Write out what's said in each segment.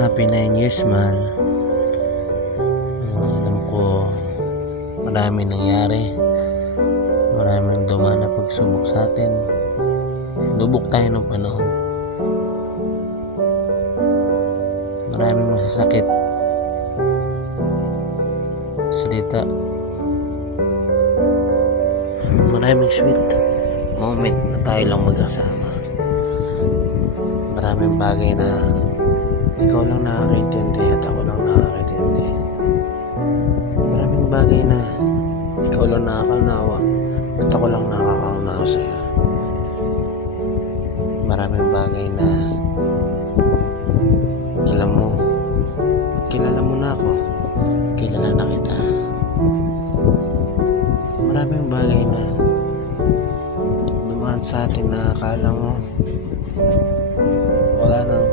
Happy 9 years, man. Alam ko, marami nangyari. Maraming dumaan na pagsubok sa atin. Sinubok tayo ng panahon. Maraming masasakit salita. Maraming sweet moment na tayo lang magkasama. Maraming bagay na ikaw lang nakakaintindi at ako lang nakakaintindi. Maraming bagay na ikaw lang nakakaunawa at ako lang nakakaunawa sa'yo. Maraming bagay na alam mo at kilala mo na ako, kilala na kita. Maraming bagay na dumaan sa atin na akala mo wala nang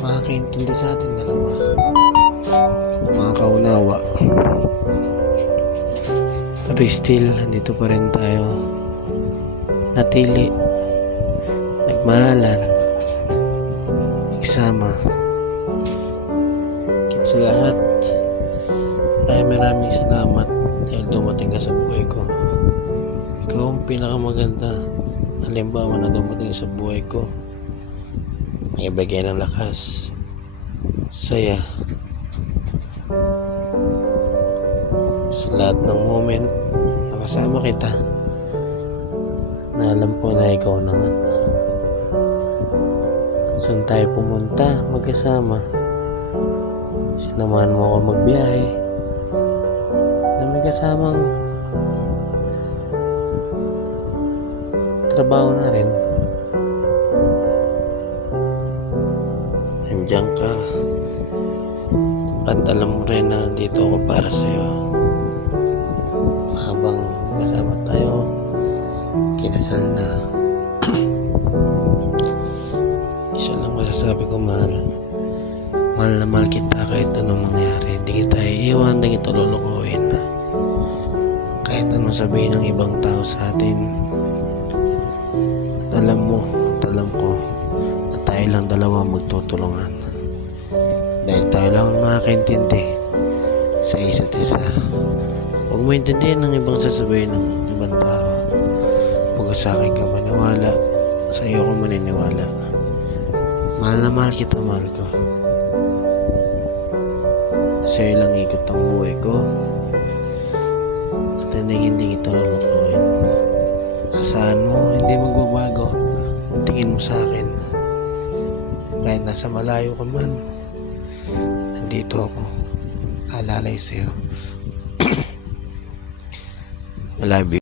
makakaintindi sa atin dalawa, makakaunawa. Pero still, nandito pa rin tayo, natili, nagmahalan, nagsama. Higit sa lahat, maraming salamat dahil dumating ka sa buhay ko. Ikaw ang pinakamaganda halimbawa na dumating sa buhay ko. Nagbigay ng lakas, saya sa lahat ng moment na kasama kita, na alam ko na ikaw na nga. Kung saan tayo pumunta magkasama, sinamahan mo ako magbiyahe na may kasamang trabaho na rin. Nandiyan ka at alam mo rin na dito ako para sa'yo. Habang kasama tayo, kinasal na. Isa lang masasabi ko, mahal. Mahal na mahal kita kahit anong mangyari. Hindi kita iiwan, hindi kita lulukuhin. Kahit anong sabihin ng ibang tao sa atin. At alam mo, at alam ko na tayo lang dalawa magtutulungan. Dahil tayo lang ang nakakaintindi sa isa't isa. Huwag mo intindihin ng ibang sasabihin ng ibang tao. Pag sa akin ka maniwala, sa iyo ko maniniwala. Mahal na mahal kita, mahal ko. Sa iyo lang ikot ang buhay ko. At hindi kita lulukuhin. Asahan mo, hindi magbabago ang tingin mo sa akin. Kahit nasa malayo ka man, nandito ako, alalay sa'yo. I love you.